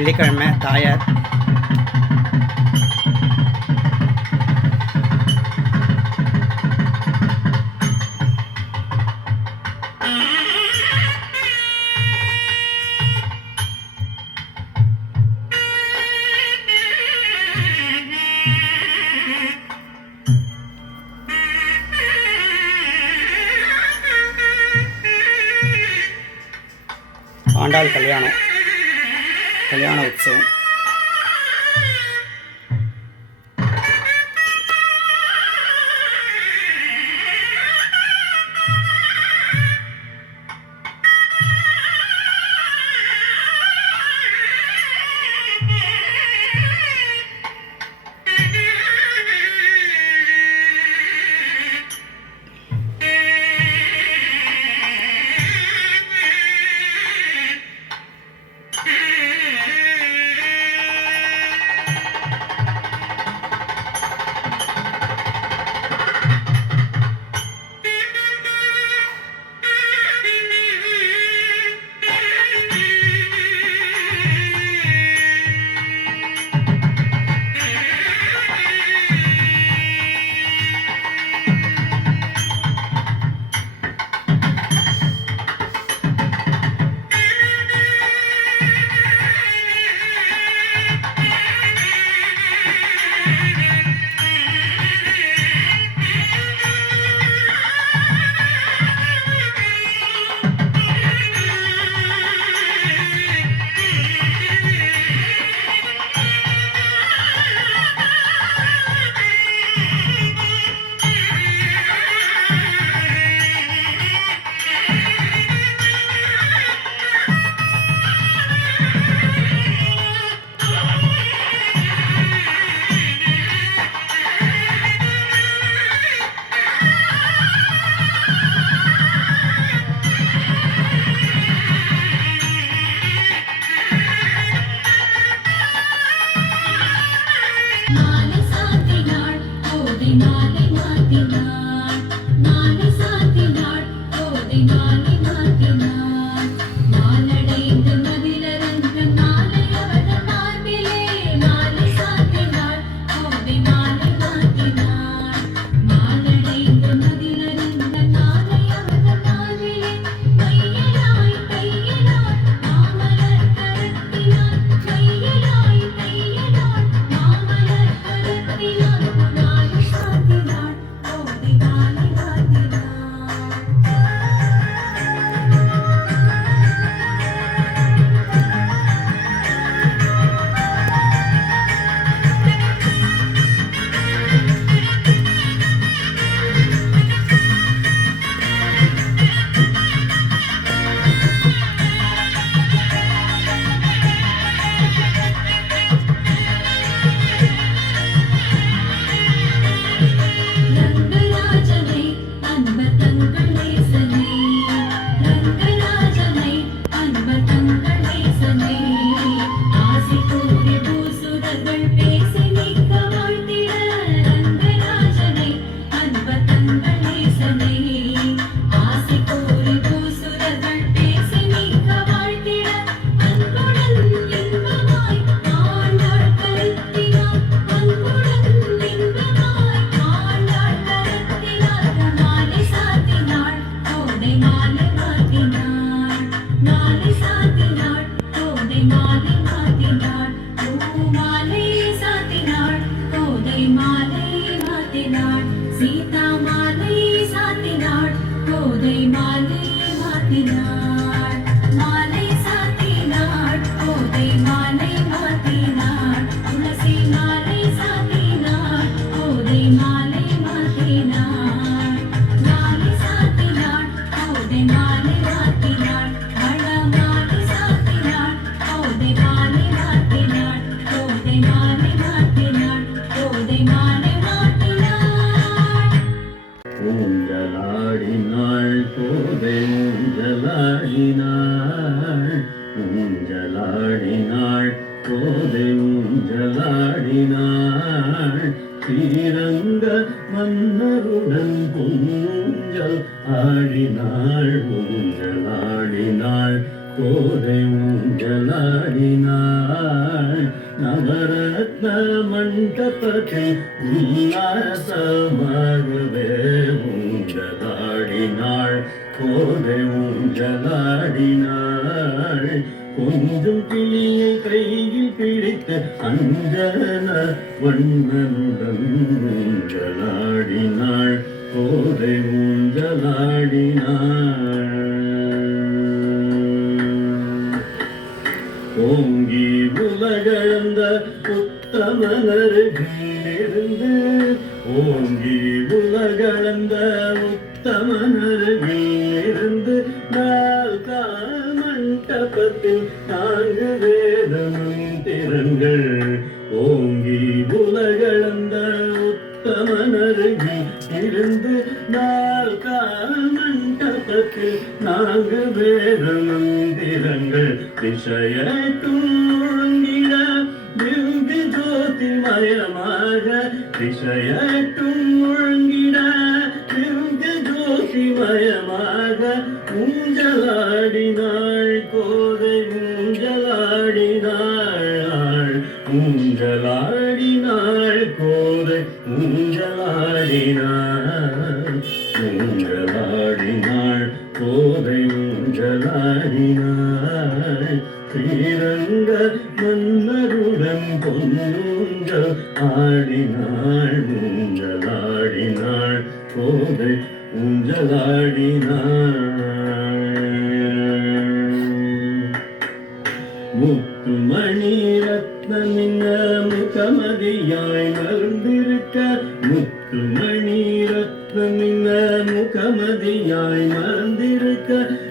வெள்ளிக்கிழமை தாயார் ஆண்டாள் கல்யாண உற்சவம். ஊஞ்சலாடினாள் கோதை ஊஞ்சலாடினாள் ஸ்ரீரங்க மன்னருடன் பொன்னூஞ்சல் ஆடினாள் ஊஞ்சலாடினாள் கோதை ஊஞ்சலாடினாள் நவரத்ன மண்டபத்தில் உல்லாசமாகவே ஊஞ்சலாடினாள் கோதை ஊஞ்சலாடினாள் கொஞ்சம் கிளியை கையில் பிடித்து அஞ்சன வண்ணனுடன் ஊஞ்சலாடினாள் கோதை ஊஞ்சலாடினாள் ஓங்கி உலகளந்த உத்தமனருகிலிருந்து ஓங்கி உலகளந்த உத்தமனருகிலிருந்து நால்கால் மண்டபத்தில் 4 வேத மந்திரங்கள் ஓங்கி உலகளந்த உத்தமனருகில் இருந்து நால்கால் மண்டபத்தில் 4 வேத மந்திரங்கள் திசையட்டும் ஒழுங்கிட திவ்ய ஜோதிமயமாக திசையட்டும் ஒழுங்கிட திவ்ய ஜோதிமயமாக ஊஞ்சலாடினாள் கோதை ஊஞ்சலாடினாள் ஊஞ்சலாடினாள் கோதை ஊஞ்சலாடினாள் ஊஞ்சலாடினாள் கோதை ஊஞ்சலாடினாள் ஸ்ரீரங்க மன்னருடன் பொன்னூஞ்சல் ஆடினாள் ஊஞ்சலாடினாள் கோதை ஊஞ்சலாடினாள் முத்துமணி ரத்னமின்ன முகமதியாய் மலர்ந்திருக்க முத்துமணி ரத்னமின்ன முகமதியாய் மலர்ந்திருக்க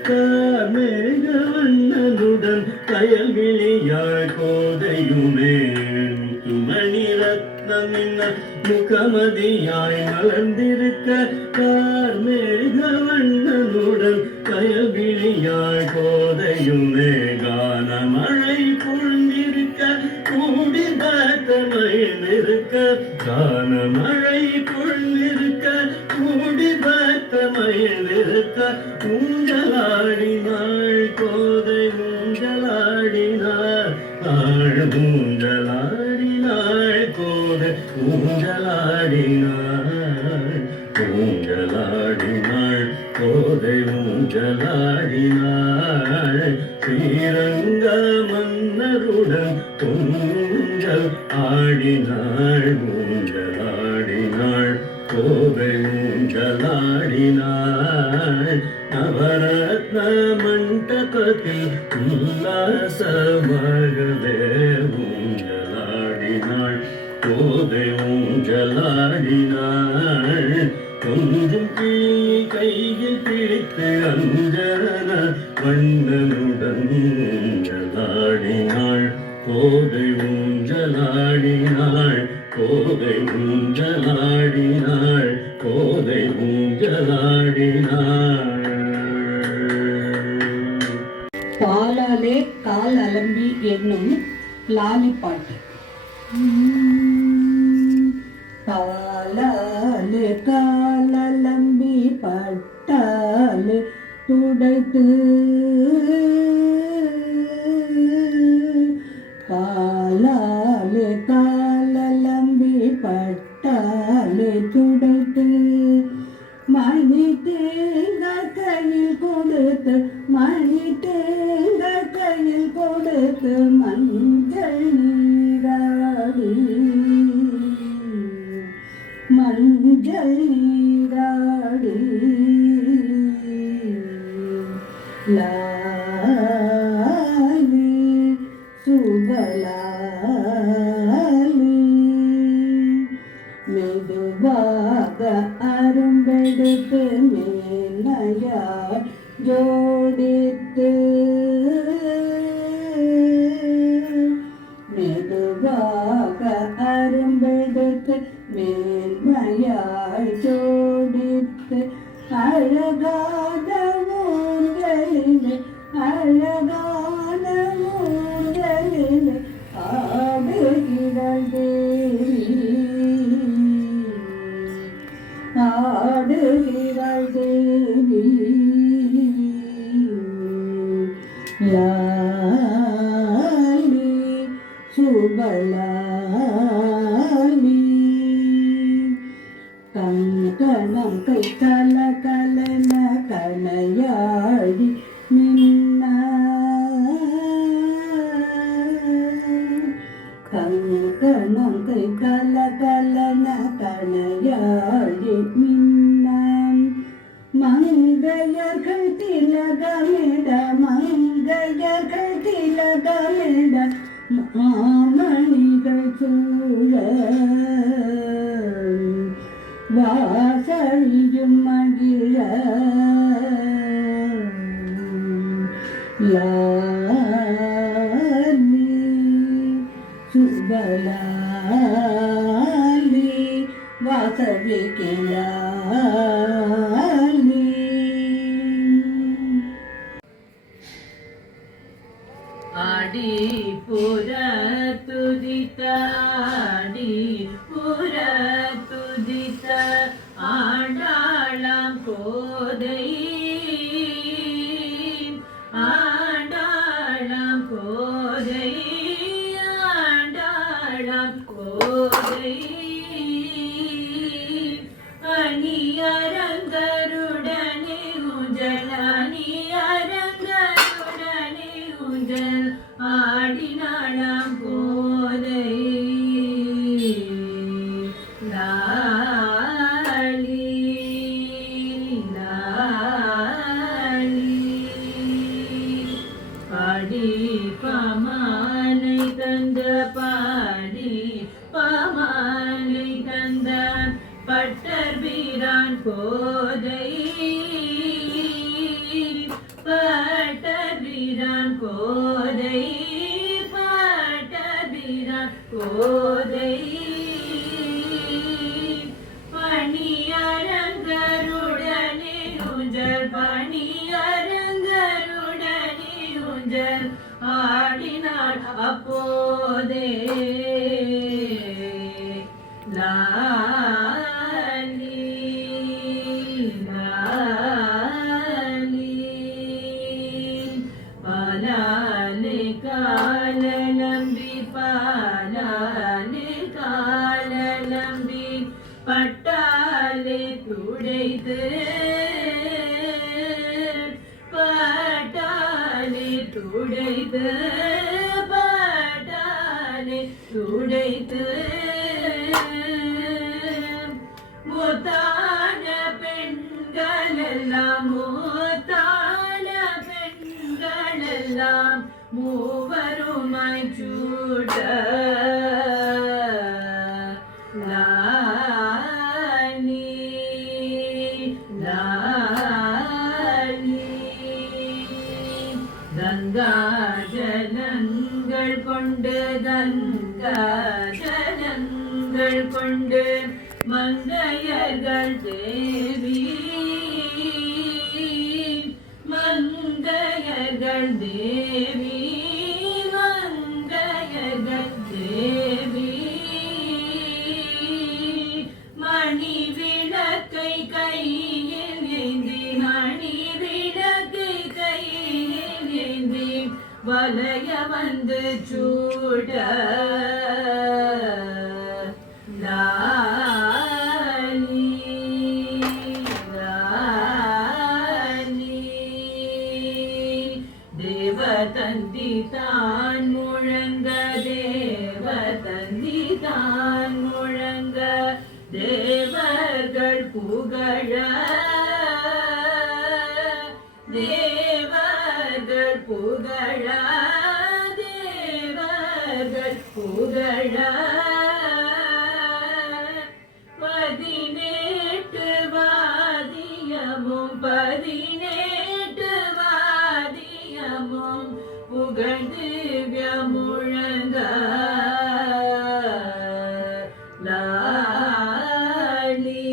கார்மேக வண்ணனுடன் கயல்விழியாய் கோதையுமே முத்துமணி ரத்னமின்ன முகமதியாய் மலர்ந்திருக்க கார்மேக வண்ணனுடன் கயல்விழியாய் கோதையுமே கானமழை பொழிந்திருக்க கூடி பார்த்தமயந்திருக்க கானமழை பொழிந்திருக்க கூடி பார்த்தமயந்திருக்க ஊஞ்சலாடினாள் கோதை ஊஞ்சலாடினாள் ஊஞ்சலாடினாள் கோதை ஊஞ்சலாடினாள் ஊஞ்சலாடினாள் கோதை ஊஞ்சலாடினாள் ஸ்ரீரங்க மன்னருடன் ஊஞ்சல் ஆடினாள் ஊஞ்சலாடினாள் கோதை ஊஞ்சலாடினாள் நவரத்ன மண்டபத்தில் உல்லாசமாகவே ஊஞ்சலாடினாள் கோதை ஊஞ்சலாடினாள் கொஞ்சம் கிளியை கையில் பிடித்து அஞ்சன வண்ணனுடன் ஊஞ்சலாடினாள் கோதை ஊஞ்சலாடினாள் கோதை ஊஞ்சலாடினாள் கோதை ஊஞ்சலாடினாள் பாலாலே கால் அலம்பி என்னும் லாலிப்பாட்டு. பாலாலே கால் அலம்பி பட்டாலே துடைத்து பாலாலே கால் அலம்பி பட்டாலே துடைத்து மணி தேங்காய் கையில் கொடுத்து மணி தேங்காய் கையில் கொடுத்து மஞ்சள் நீராடி மஞ்சள் நீராடி லாலி சுபலாலி மெதுவாக அரும்பெடுத்து மேலையாய் ஜோடித்து மெதுவாக அரும்பெடுத்து மேன்மையாய் ஜோடித்து அழகான ஊஞ்சலிலே அழகான ஊஞ்சலிலே சுபலாலி கங்கணம் கை கல கலன கணையாடி நின்ன கங்கணம் கை கல கலன கணையாடி நின்ன மங்கையர்கள் திலகமிட மங்கையர்கள் திலகமிட மாமணிகள் சூழ வாசழியும் மகிழ லாலி சுபலாலி வாசழி கிளாலி ஆடி புற துதித்த ஆடி புற துதித்த ஆண்டாளாம் கோதை ஆண்டாளாம் கோதை ஆண்டாளாம் கோதை அணியரங்கருடனே ஊஞ்சல் அணியரங்கருடனே ஊஞ்சல் ஆடினாளாம் கோதை லாலி லாலி பாடி பாமாலை தந்த பாடி பாமாலை தந்த பட்டர் வீரான் கோதை பட்டர் வீரான் கோதை பட்டர் வீரான் கோதை பணியரங்கருடனே ஊஞ்சல் பணியரங்கருடனே ஊஞ்சல் ஆடினாள் அப்போதே லாலி லாலி பாலாலே காலலம்பி பாலாலே காலலம்பி பட்டாலே துடைத்து பட்டாலே துடைத்து பட்டாலே துடைத்து முத்தான பெண்கள் எல்லாம் மூத்தான பெண்கள் எல்லாம் மூவருமாய் சூட லாலி லாலி கங்கா ஜலங்கள் கொண்டு கங்கா ஜலங்கள் கொண்டு மங்கையர்கள் தேவி மங்கையர்கள் தேவி மங்கையர்கள் தேவி மணி விளக்கை கையில் ஏந்தி மணி விளக்கை கையில் ஏந்தி வலைய வந்து சூட லாலி லாலி தேவதந்தி தான் முழங்க தேவதந்தி தான் முழங்க தேவர்கள் புகழ தேவர்கள் புகழ தேவர்கள் புகழ பதினேட்டு வாதியமும் பதினேட்டு வாதியமும் புகழ்ந்து முழங்க லாலி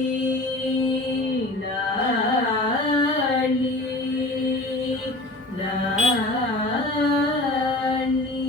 லாலி லாலி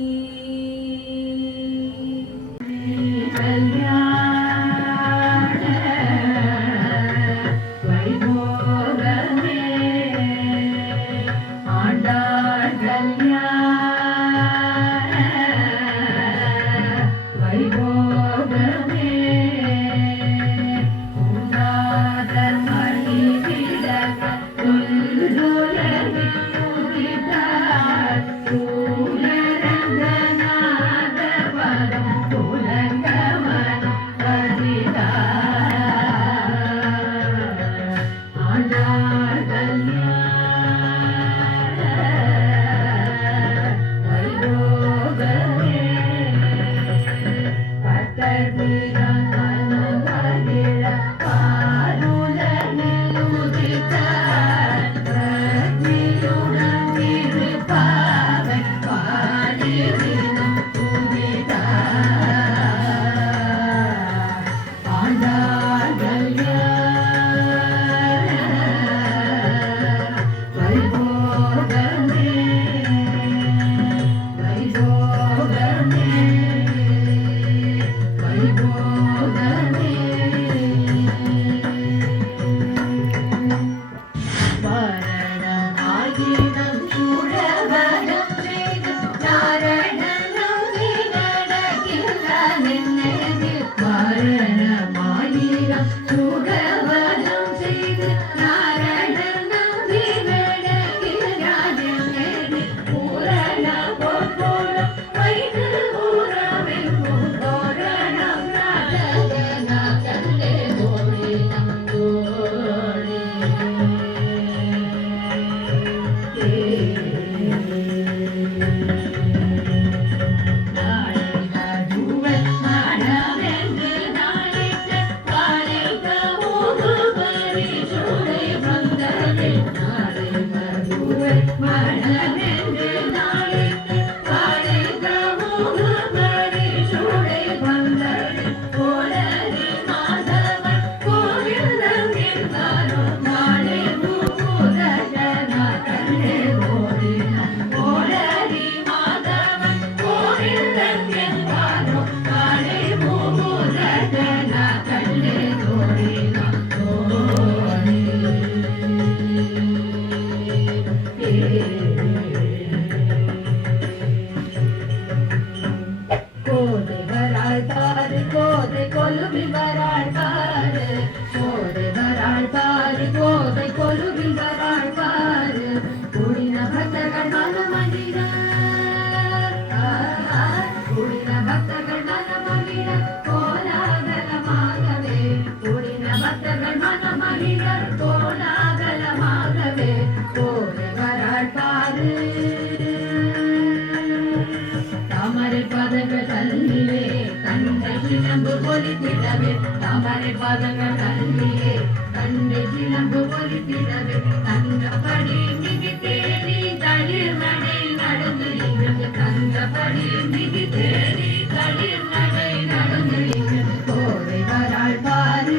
பாதங்கள் கண்ணிலே கண்டை சிலம்பு ஒலித்திடவே தாமரை பாதங்கள் கண்ணிலே கண்டை சிலம்பு ஒலித்திடவே தங்கப்படி மிகு தேடி தளிர் நடை நடந்து இங்கு தங்கப்படி மிகு தேடி தளிர் நடை நடந்து இங்கு கோவை வராள் பாரு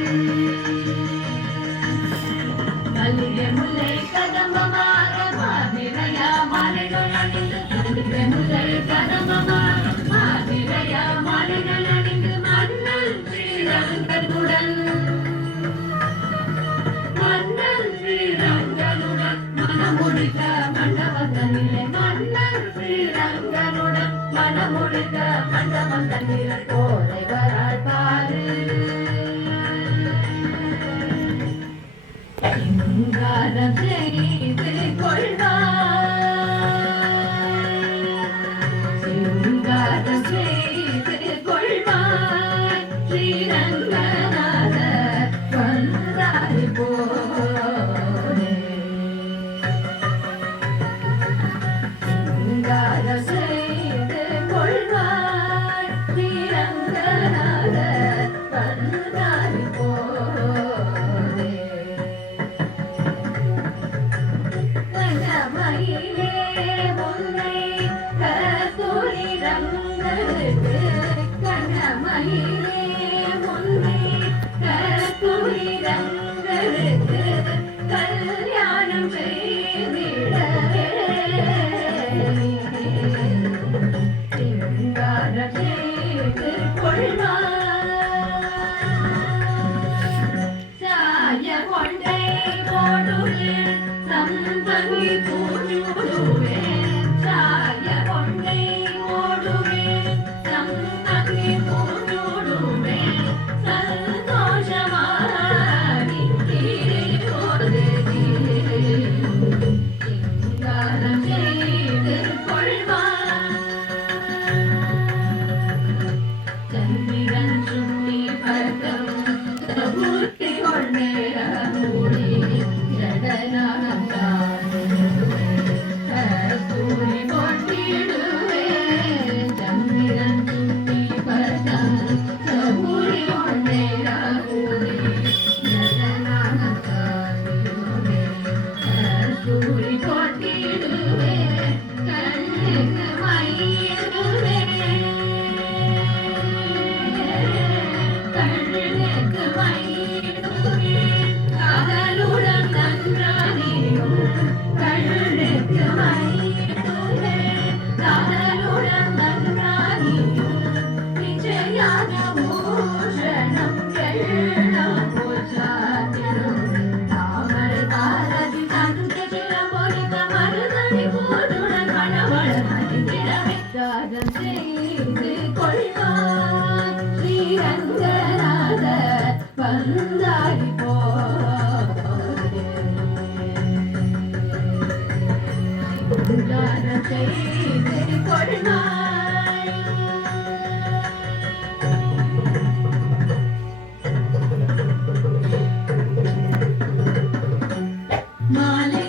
மல்லிகை முல்லை கதம்பமாக மாதிரையா மாலைகள் அணிந்து மல்லிகை முல்லை கதம்பமாக மாதிரையா மாலைகள் அணிந்து மன்னன் ஸ்ரீரங்கனுடன் மனமுடிக்க மண்டபத்தனிலே மன்னன் ஸ்ரீரங்கனுடன் மனமுடிக்க மண்டபத்தனிலே கோரை வராள் பாரு சிங்காரம் செய்து கொள்வாய் சிங்காரம் செய்து கொள்வாய் ஸ்ரீரங்கநாத வந்தாய் போலே சிங்காரம் செய்து கொள்வாய் ஸ்ரீரங்கநாத வந்தாய் போலே கண்ணமயிலே முல்லை கஸ்தூரி ரங்களுக்கு கண்ணமயிலே முல்லை கஸ்தூரி ரங்களுக்கு கல்யாணம் செய்திடவே சிங்காரம் செய்து கொள்வாய் சாய கொண்டை போடுவேன் சம்பங்கி பூஜுடுவேன் சாய கொண்டை ஓடுவேன் சம்பங்கி பூஜுடுவேன் சந்தோஷமாடி போதே சிங்காரம் செய்து கொள்வாய் சந்திரன் சுட்டி பக்கம் மூர்த்தி கொண்டேற மூடி கஸ்தூரி கொண்டிடுவேன் சந்திரன் சுட்டி பக்கம் மூடி கொண்டேற மூடி கஸ்தூரி கொண்டிடுவேன் கண்ணுக்கு மையிடுவேன் கண்ணுக்கு மையிடுவேன் காதலுடன் நன்றானியும் கண்ணுக்கு மையிடுவேன் காதலுடன் நன்றானியும் நிச்சயான பூஷணம் எல்லாம் போச்சாத்திடும் தாமரை பாரதி தந்து சிலம்பொலித்த மருதனை கூடுடன் மணவளன் அணிந்திடவே சாதம் செய்து கொள்வாய் ஸ்ரீரங்கநாத வந்தாய் போலே சிங்காரம் செய்து கொள்வாய் மாலை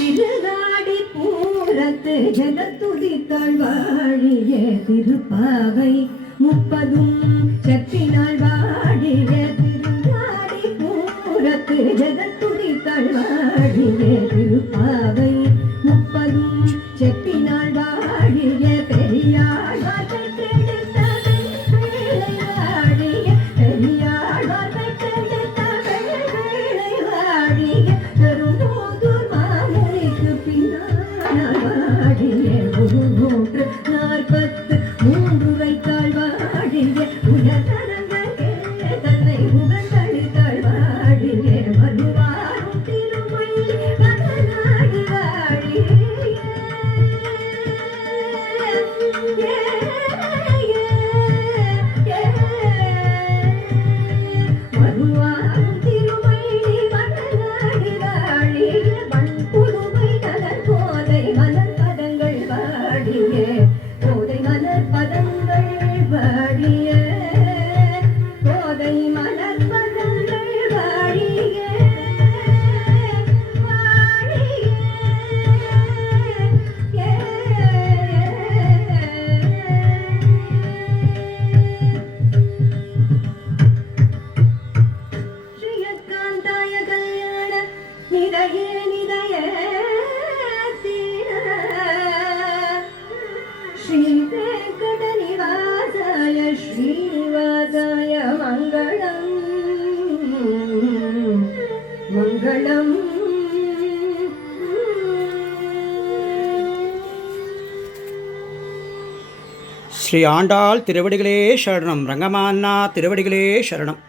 திருநாடி பூரத்து ஜெகத்துதித்தாள் வாழிய திருப்பாவை 30 செப்பினாள் வாழிய திருநாடி பூரத்து ஜெகத்துதித்தாள் வாழிய திருப்பாவை 30 செப்பினாள் வாழிய பெரியாள் வார்த்தைக்கெடுத்த வெண்பிள்ளை வாழிய பெரியாள் வார்த்தைக்கெடுத்த வெண்பிள்ளை வாழிய பெரும்போதூர் மாமுனிக்கு பின்னால் வாழிய 143 வைத்தாள் வாழிய உலகரங்கே தன்னை உகந்தளித்தாள் வாழிய வருவாரும் திருமொழி வனநாடி வாழிய வருவாரும் திருமொழி வனநாடி வாழிய வன்புதுமை நலர் கோதை மலர் பதங்கள் வாழிய கோதை மலர் பதங்கள் வாழிய கோதை மலர் பதங்கள் வாழிய ஸ்ரீயக்காந்தாய கல்யாண நிதய நிதய ஸ்ரீ வெங்கட நிவாசாய ஸ்ரீவாசாய மங்களம் மங்களம் ஸ்ரீ ஆண்டாள் திருவடிகளே சரணம். ரங்கமான்னா திருவடிகளே சரணம்.